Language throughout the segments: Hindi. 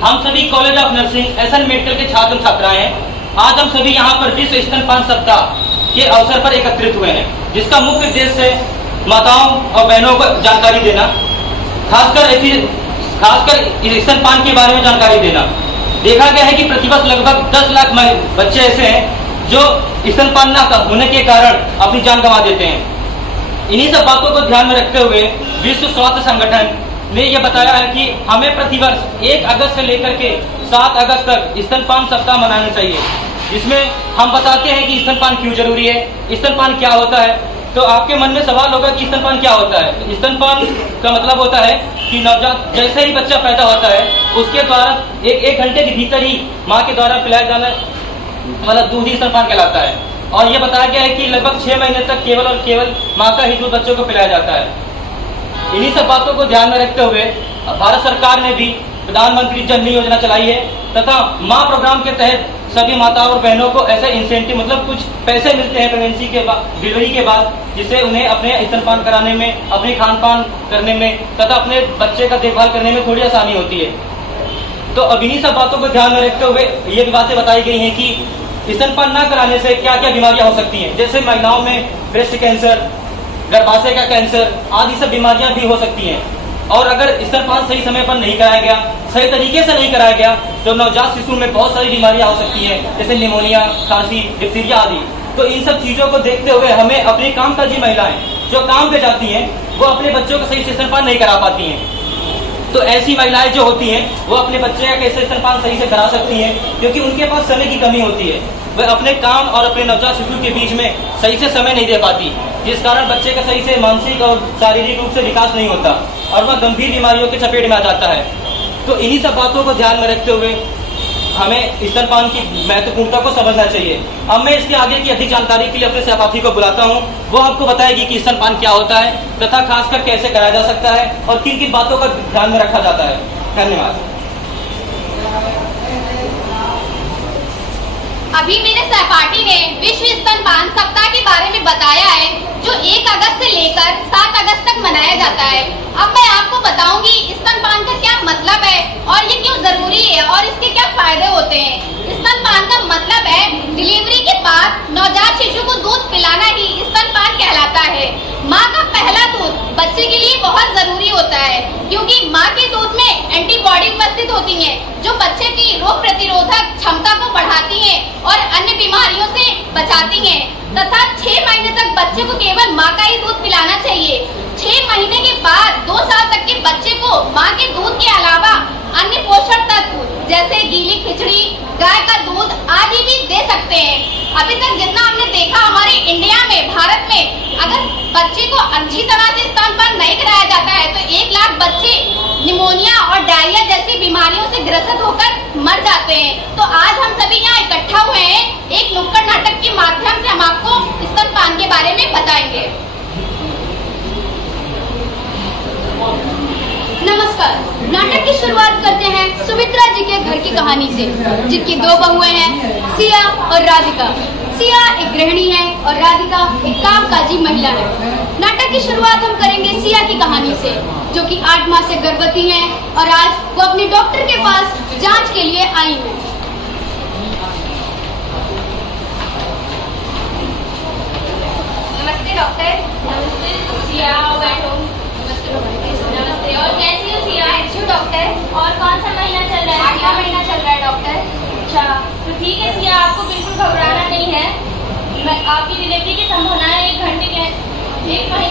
हम सभी college of nursing SN medical के छात्र छात्राएं हैं। आज हम सभी यहाँ पर विश्व स्तनपान सप्ताह के अवसर पर एकत्रित हुए हैं, जिसका मुख्य उद्देश्य है माताओं और बहनों को जानकारी देना, खासकर स्तनपान के बारे में जानकारी देना। देखा गया है कि प्रतिवर्ष लगभग 10 लाख बच्चे ऐसे हैं जो स्तनपान न होने के कारण अपनी जान गंवा देते हैं। इन्हीं सब बातों को ध्यान में रखते हुए विश्व स्वास्थ्य संगठन ने यह बताया है कि हमें प्रतिवर्ष 1 अगस्त से लेकर के 7 अगस्त तक स्तनपान सप्ताह मनाना चाहिए, जिसमें हम बताते हैं कि स्तनपान क्यों जरूरी है, स्तनपान क्या होता है। तो आपके मन में सवाल होगा कि स्तनपान क्या होता है। स्तनपान का मतलब होता है कि नवजात जैसे ही बच्चा पैदा होता है उसके द्वारा एक घंटे के भीतर ही माँ के द्वारा पिलाया जाना मतलब दूध ही स्तनपान कहलाता है। और ये बताया गया है कि लगभग 6 महीने तक केवल और केवल माँ का ही दूध बच्चों को पिलाया जाता है। इन्हीं सब बातों को ध्यान में रखते हुए भारत सरकार ने भी प्रधानमंत्री जननी योजना चलाई है तथा माँ प्रोग्राम के तहत सभी माताओं और बहनों को ऐसे इंसेंटिव मतलब कुछ पैसे मिलते हैं प्रेगनेंसी के बाद, डिलीवरी के बाद, जिससे उन्हें अपने स्तनपान कराने में, अपने खान पान करने में तथा अपने बच्चे का देखभाल करने में थोड़ी आसानी होती है। तो अब इन्हीं सब बातों को ध्यान में रखते हुए ये भी बातें बताई गई हैं कि स्तनपान न कराने से क्या क्या बीमारियां हो सकती हैं, जैसे महिलाओं में ब्रेस्ट कैंसर, गर्भाशय का कैंसर आदि सब बीमारियां भी हो सकती हैं। और अगर स्तनपान सही समय पर नहीं कराया गया, सही तरीके से नहीं कराया गया, तो नवजात शिशु में बहुत सारी बीमारियां हो सकती हैं, जैसे निमोनिया, खांसी, डिप्थीरिया आदि। तो इन सब चीजों को देखते हुए हमें अपनी कामकाजी महिलाएं जो काम पे जाती हैं वो अपने बच्चों का सही से स्तनपान नहीं करा पाती हैं। तो ऐसी महिलाएं जो होती हैं वो अपने बच्चे का कैसे स्तनपान सही से करा सकती हैं, क्योंकि उनके पास समय की कमी होती है। वह अपने काम और अपने नवजात शिशु के बीच में सही से समय नहीं दे पाती, जिस कारण बच्चे का सही से मानसिक और शारीरिक रूप से विकास नहीं होता और वह गंभीर बीमारियों के चपेट में आ जाता है। तो इन्हीं सब बातों को ध्यान में रखते हुए हमें स्तनपान की महत्वपूर्णता को समझना चाहिए। अब मैं इसके आगे की अधिक जानकारी के लिए अपने सहपाठी को बुलाता हूँ, वो आपको बताएगी कि स्तनपान क्या होता है तथा खासकर कैसे कराया जा सकता है और किन किन बातों का ध्यान में रखा जाता है। धन्यवाद। अभी मेरे सहपाठी ने विश्व स्तनपान सप्ताह के बारे में बताया है, जो 1 अगस्त से लेकर 7 अगस्त तक मनाया जाता है। अब मैं आपको बताऊंगी स्तनपान का क्या मतलब है और ये क्यों जरूरी है और इसके क्या फायदे होते हैं। स्तनपान का मतलब है डिलीवरी के बाद नवजात शिशु को दूध पिलाना ही स्तनपान कहलाता है। माँ का पहला दूध बच्चे के लिए बहुत जरूरी होता है, क्योंकि माँ के दूध में एंटीबॉडी उपस्थित होती हैं, जो बच्चे की रोग प्रतिरोधक क्षमता को बढ़ाती हैं और अन्य बीमारियों से बचाती हैं। तथा 6 महीने तक बच्चे को केवल माँ का ही दूध पिलाना चाहिए। 6 महीने के बाद 2 साल तक के बच्चे को माँ के दूध के अलावा अन्य पोषण तत्व जैसे गीली खिचड़ी, गाय का दूध आदि भी दे सकते हैं। अभी तक जितना हमने देखा हमारे इंडिया में, भारत में, अगर बच्चे को अच्छी तरह से स्तनपान नहीं कराया जाता है तो 1 लाख बच्चे निमोनिया और डायरिया जैसी बीमारियों से ग्रसित होकर मर जाते हैं। तो आज हम सभी यहाँ इकट्ठा हुए हैं, एक नुक्कड़ नाटक के माध्यम से हम आपको स्तनपान के बारे में बताएंगे। नमस्कार। नाटक की शुरुआत करते हैं सुमित्रा जी के घर की कहानी से, जिनकी 2 बहुएं हैं, सिया और राधिका। सिया एक गृहिणी है और राधिका एक कामकाजी महिला है। नाटक की शुरुआत हम करेंगे सिया की कहानी से, जो कि 8 माह से गर्भवती है और आज वो अपने डॉक्टर के पास जांच के लिए आई है। नमस्ते डॉक्टर। नमस्ते सिया, बैठो। नमस्ते। और कैसी हो सिया? अच्छी डॉक्टर। और कौन सा महीना चल रहा है? 8वां महीना चल रहा है डॉक्टर। अच्छा, तो ठीक है सिया, आपको बिल्कुल घबराना नहीं है। आपकी डिलीवरी की संभावना 1 महीने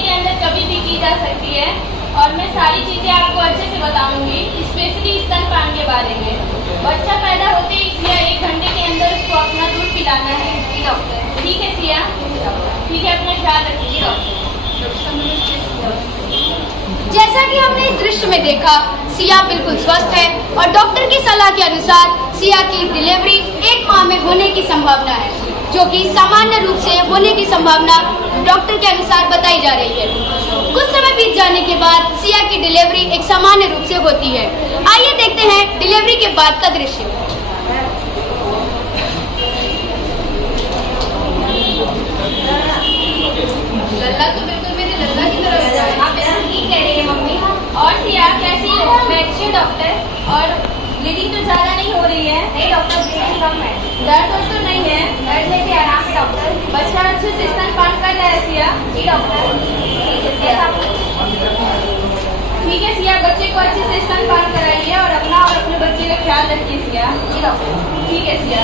के अंदर कभी भी की जा सकती है और मैं सारी चीजें आपको अच्छे से बताऊंगी, स्पेशली स्तनपान के बारे में। बच्चा पैदा होते ही इसलिए 1 घंटे के अंदर उसको अपना दूध पिलाना है। जी डॉक्टर। ठीक है सिया, ठीक है, अपना ख्याल रखिए डॉक्टर। जैसा कि हमने इस दृश्य में देखा, सिया बिल्कुल स्वस्थ है और डॉक्टर की सलाह के अनुसार सिया की डिलीवरी 1 माह में होने की संभावना है, जो कि सामान्य रूप से होने की संभावना डॉक्टर के अनुसार बताई जा रही है। कुछ समय बीत जाने के बाद सिया की डिलीवरी एक सामान्य रूप से होती है। आइए देखते हैं डिलीवरी के बाद का दृश्य। लल्ला तो बिल्कुल मेरे लल्ला की तरह हो रहा है। आप ऐसा ठीक कह रही है मम्मी। और सिया कैसी हो? मैं अच्छी हूँ डॉक्टर। और ब्लीडिंग तो ज्यादा नहीं हो रही है? नहीं डॉक्टर, ब्लीडिंग कम है। दर्द तो नहीं है? दर्द में भी आराम है डॉक्टर। बच्चा अच्छे से स्तनपान कर रहा है सिया? जी डॉक्टर। ठीक है सिया, बच्चे को अच्छे से स्तनपान कराइए और अपना और अपने बच्चे का ख्याल रखिए सिया। जी डॉक्टर। ठीक है सिया।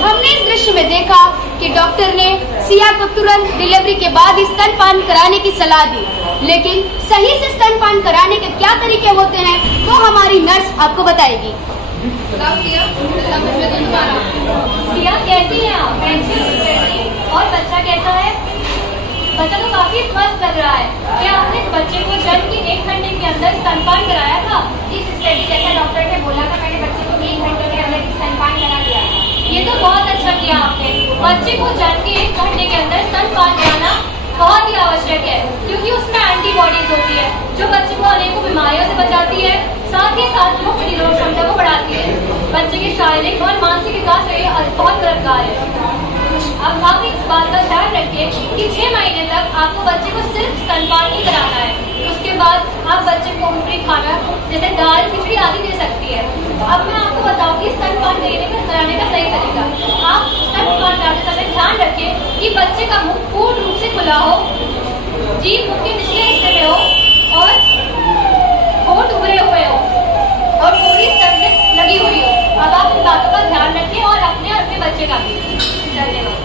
हमने इस दृश्य में देखा कि डॉक्टर ने सिया को तुरंत डिलीवरी के बाद स्तनपान कराने की सलाह दी, लेकिन सही से स्तनपान कराने के क्या तरीके होते हैं वो हमारी नर्स आपको बताएगी। सिया कैसी है आप? और बच्चा कैसा है? बच्चा तो काफी स्वस्थ लग रहा है। क्या आपने बच्चे को जन्म के 1 घंटे के अंदर स्तनपान कराया था? जी सिस्टर जी, जैसा डॉक्टर ने बोला था मैंने बच्चे को 1 घंटे के अंदर स्तनपान करा दिया था। ये तो बहुत अच्छा किया आपने। बच्चे को जन्म के 1 घंटे के अंदर स्तनपान कराना बहुत ही आवश्यक है, क्योंकि उसमें एंटीबॉडीज होती है जो बच्चे को अनेकों बीमारियों से बचाती है, साथ ही साथ वो प्रतिरोधक क्षमता को बढ़ाती है। बच्चे के शारीरिक और मानसिक विकास के लिए बहुत मददगार है। अब आप इस बात का ध्यान रखिए कि 6 महीने तक आपको बच्चे को सिर्फ स्तनपान ही कराना है। उसके बाद आप बच्चे को ऊपरी खाना जैसे दाल, खिचड़ी आदि दे सकती है। अब मैं आपको बताऊंगी स्तनपान कराने का सही तरीका। आप स्तनपान कराते समय ध्यान रखिए कि बच्चे का मुख पूर्ण रूप से खुला हो, जीभ मुख के निचले हिस्से में हो और होंठ उभरे हुए हो और पूरी स्टमक लगी हुई हो। अब आप इन बातों का ध्यान रखिए और अपने बच्चे का भी। धन्यवाद।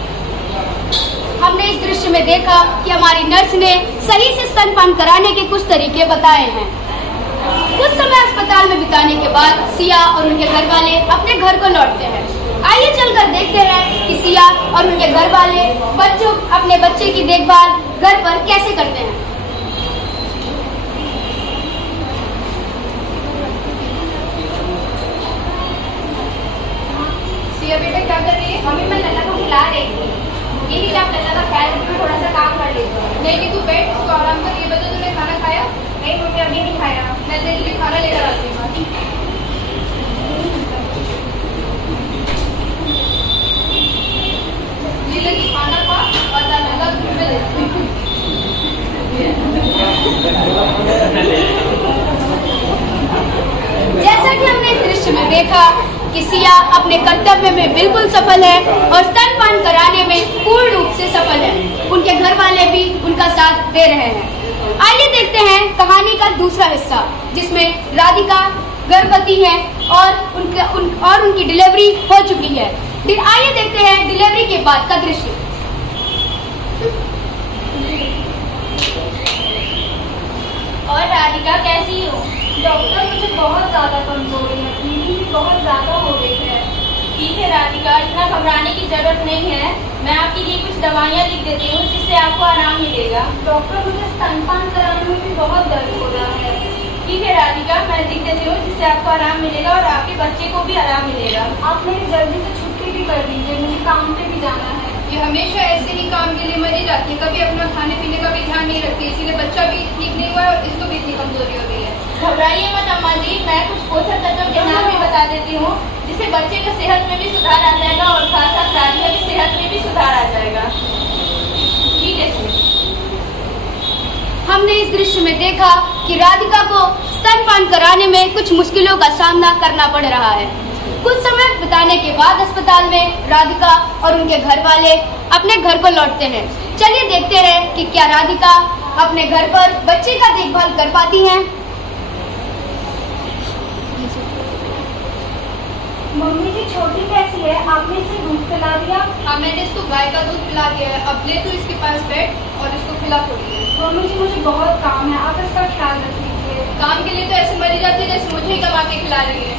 हमने इस दृश्य में देखा कि हमारी नर्स ने सही से स्तनपान कराने के कुछ तरीके बताए हैं। कुछ समय अस्पताल में बिताने के बाद सिया और उनके घर वाले अपने घर को लौटते हैं। आइए चलकर देखते हैं कि सिया और उनके घर वाले अपने बच्चे की देखभाल घर पर कैसे करते हैं। सिया बेटा क्या कर रही है? मम्मी मैं लल्ला को खिला रही थी। ये कि आप लल्ला का ख्याल रखिए, मैं थोड़ा सा काम कर लेती हूँ। नहीं तू बैठ, उसको आराम कर। ये बता तूने खाना खाया? नहीं मम्मी अभी नहीं खाया। मैं तेरे लिए खाना लेकर आती हूँ। ये लगी खाना खा और लल्ला दूध में देती हूँ। जैसा कि हमने इस दृश्य में देखा कि सिया अपने कर्तव्य में बिल्कुल सफल है और स्तनपान कराने में पूर्ण रूप से सफल है। उनके घर वाले भी उनका साथ दे रहे हैं। आइए देखते हैं कहानी का दूसरा हिस्सा, जिसमें राधिका गर्भवती है और उनकी डिलीवरी हो चुकी है। आइए देखते हैं डिलीवरी के बाद का दृश्य। और राधिका कैसी हो? डॉक्टर मुझे बहुत ज्यादा कमजोरी है, ब्लीडिंग भी बहुत ज्यादा हो गई है। ठीक है राधिका, इतना घबराने की जरूरत नहीं है। मैं आपके लिए कुछ दवाइयाँ लिख देती हूँ जिससे आपको आराम मिलेगा। डॉक्टर मुझे स्तनपान कराने में भी बहुत दर्द हो रहा है। ठीक है राधिका, मैं लिख देती हूँ जिससे आपको आराम मिलेगा और आपके बच्चे को भी आराम मिलेगा। आप मेरी जल्दी से छुट्टी भी कर दीजिए, मुझे काम पे भी जाना है। ये हमेशा ऐसे ही काम के लिए मरी जाती है, कभी अपना खाने पीने का भी ध्यान नहीं रखती, इसीलिए बच्चा भी ठीक नहीं हुआ है और इसको भी इतनी कमजोरी हो गई है। घबराइए मत अम्मा जी, मैं कुछ पोषक तत्वों के नाम भी बता देती हूँ जिससे बच्चे के सेहत में भी सुधार आ जाएगा और साथ साथ राधिका की सेहत में भी सुधार आ जाएगा। ठीक है सर। हमने इस दृश्य में देखा कि राधिका को स्तनपान कराने में कुछ मुश्किलों का सामना करना पड़ रहा है। कुछ समय बिताने के बाद अस्पताल में राधिका और उनके घर वाले अपने घर को लौटते हैं। चलिए देखते हैं कि क्या राधिका अपने घर पर बच्चे का देखभाल कर पाती हैं। मम्मी जी छोटी कैसी है? आपने इसे दूध पिला दिया? हाँ मैंने इसको गाय का दूध पिला दिया है, अब ले तो इसके पास बैठ और इसको खिला थोड़ी है। मम्मी जी मुझे बहुत काम है, आप इसका ख्याल रख लीजिए। काम के लिए तो ऐसे मरी जाती है जैसे मुझे ही कमा के खिला रही है।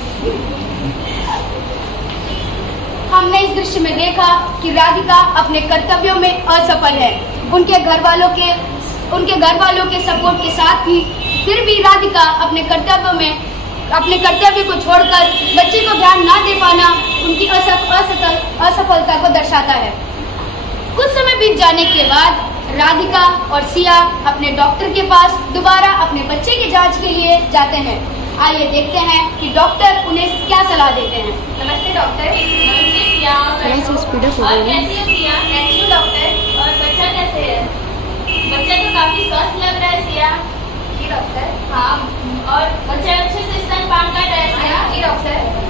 हमने इस दृश्य में देखा कि राधिका अपने कर्तव्यों में असफल है। उनके घर वालों के सपोर्ट के साथ भी फिर भी राधिका अपने कर्तव्य को छोड़कर बच्चे को ध्यान ना दे पाना उनकी असफलता को दर्शाता है। कुछ समय बीत जाने के बाद राधिका और सिया अपने डॉक्टर के पास दोबारा अपने बच्चे की जांच के लिए जाते हैं। आइए देखते हैं कि डॉक्टर उन्हें क्या सलाह देते हैं। नमस्ते डॉक्टर। नमस्ते सिया। और कैसी हो सिया? कैसी हो डॉक्टर? और बच्चा कैसे है? बच्चा तो काफी स्वस्थ लग रहा है सिया। जी डॉक्टर। हाँ, और बच्चा अच्छे से स्तनपान कर रहा है सिया? जी डॉक्टर।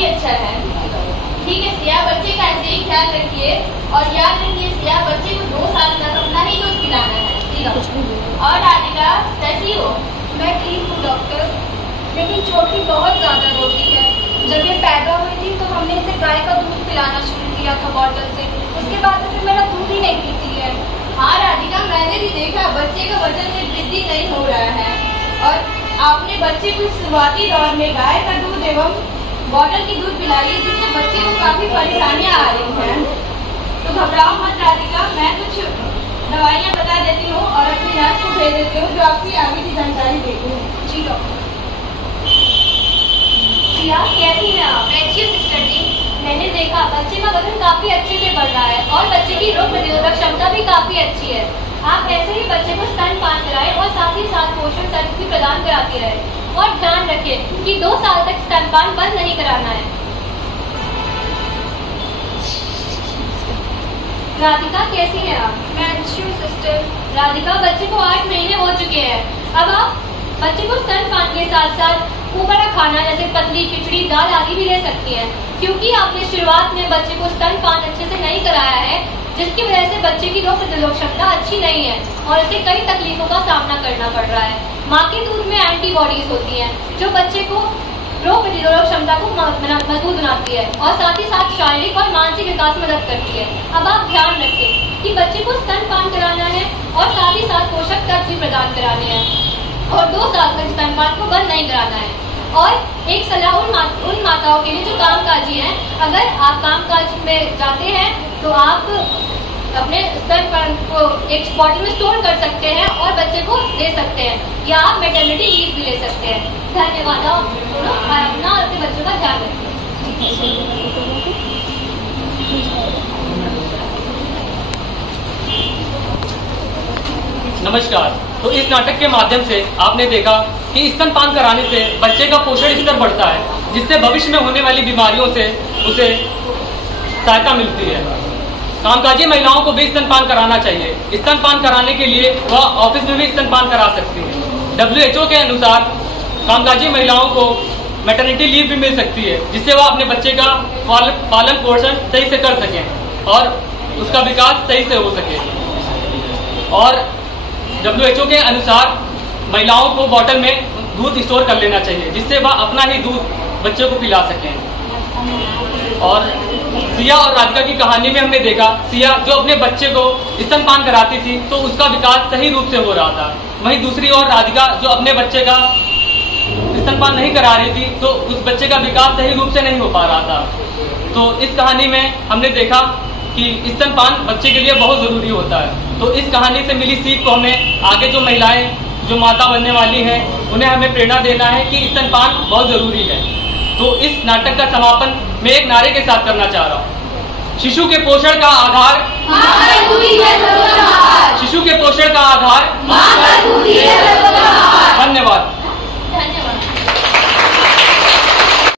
काफी अच्छा है। ठीक है सिया, बच्चे का ऐसे ही ख्याल रखिए और याद रखिए सिया, बच्चे को 2 साल तक अपना ही दूध पिलाना है। ठीक है। और राधिका कैसी हो? मैं ठीक हूँ डॉक्टर, लेकिन छोटी बहुत ज्यादा रोती है। जब ये पैदा हुई थी तो हमने इसे गाय का दूध पिलाना शुरू किया था बॉटल से, उसके बाद से फिर मेरा दूध ही नहीं पीती है। हाँ राधिका, मैंने भी देखा बच्चे का वजन में वृद्धि नहीं हो रहा है और आपने बच्चे को शुरुआती दौर में गाय का दूध एवं बॉटल की दूध पिलाई, जिससे बच्चे को काफी परेशानियां आ रही हैं। तो घबराओ मत राधिका, मैं कुछ दवाइयाँ बता देती हूँ और अपनी नर्स को भेज देती हूँ जो आपकी आगे की जानकारी देती हूँ। जी डॉक्टर। सिया कैसी है आप? अच्छी सिस्टर जी। मैंने देखा बच्चे का वजन काफी अच्छे से बढ़ रहा है और बच्चे की रोग प्रतिरोधक क्षमता भी काफी अच्छी है। आप ऐसे ही बच्चे को स्तनपान कराएं और साथ ही साथ पोषण तत्व भी प्रदान कराते रहें और ध्यान रखें कि 2 साल तक स्तनपान बंद नहीं कराना है। राधिका कैसी है आप? मैं अच्छी हूँ सिस्टर। राधिका बच्चे को 8 महीने हो चुके हैं। अब आप बच्चे को स्तनपान के साथ साथ ऊबड़ा खाना जैसे पतली खिचड़ी दाल आदि भी ले सकती हैं, क्योंकि आपने शुरुआत में बच्चे को स्तनपान अच्छे से नहीं कराया है, जिसकी वजह से बच्चे की रोग प्रतिरोधक क्षमता अच्छी नहीं है और इसे कई तकलीफों का सामना करना पड़ रहा है। माँ के दूध में एंटीबॉडीज होती हैं जो बच्चे को रोग प्रतिरोधक क्षमता को मजबूत बनाती है और साथ ही साथ शारीरिक और मानसिक विकास में मदद करती है। अब आप ध्यान रखें कि बच्चे को स्तनपान कराना है और साथ ही साथ पोषक तत्व भी प्रदान कराने हैं और 2 साल तक स्तनपान को बंद नहीं कराना है। और एक सलाह उन माताओं के लिए जो कामकाजी हैं, अगर आप कामकाज में जाते हैं तो आप अपने स्तनपान को एक बॉटल में स्टोर कर सकते हैं और बच्चे को दे सकते हैं या आप मैटरनिटी लीव भी ले सकते हैं। धन्यवाद। अपना और अपने बच्चों का ध्यान रखें। नमस्कार। तो इस नाटक के माध्यम से आपने देखा कि स्तनपान कराने से बच्चे का पोषण स्तर बढ़ता है, जिससे भविष्य में होने वाली बीमारियों से उसे सहायता मिलती है। कामकाजी महिलाओं को भी स्तनपान कराना चाहिए। स्तनपान कराने के लिए वह ऑफिस में भी स्तनपान करा सकती है। WHO के अनुसार कामकाजी महिलाओं को मैटरनिटी लीव भी मिल सकती है, जिससे वह अपने बच्चे का पालन पोषण सही से कर सकें और उसका विकास सही से हो सके। और WHO के अनुसार महिलाओं को बॉटल में दूध स्टोर कर लेना चाहिए, जिससे वह अपना ही दूध बच्चे को पिला सकें। और सिया और राधिका की कहानी में हमने देखा, सिया जो अपने बच्चे को स्तनपान कराती थी तो उसका विकास सही रूप से हो रहा था, वहीं दूसरी ओर राधिका जो अपने बच्चे का स्तनपान नहीं करा रही थी तो उस बच्चे का विकास सही रूप से नहीं हो पा रहा था। तो इस कहानी में हमने देखा कि स्तनपान बच्चे के लिए बहुत जरूरी होता है। तो इस कहानी से मिली सीख को हमें आगे जो महिलाएं जो माता बनने वाली हैं उन्हें हमें प्रेरणा देना है कि स्तनपान बहुत जरूरी है। तो इस नाटक का समापन मैं एक नारे के साथ करना चाह रहा हूँ। शिशु के पोषण का आधार शिशु के पोषण का आधार। धन्यवाद।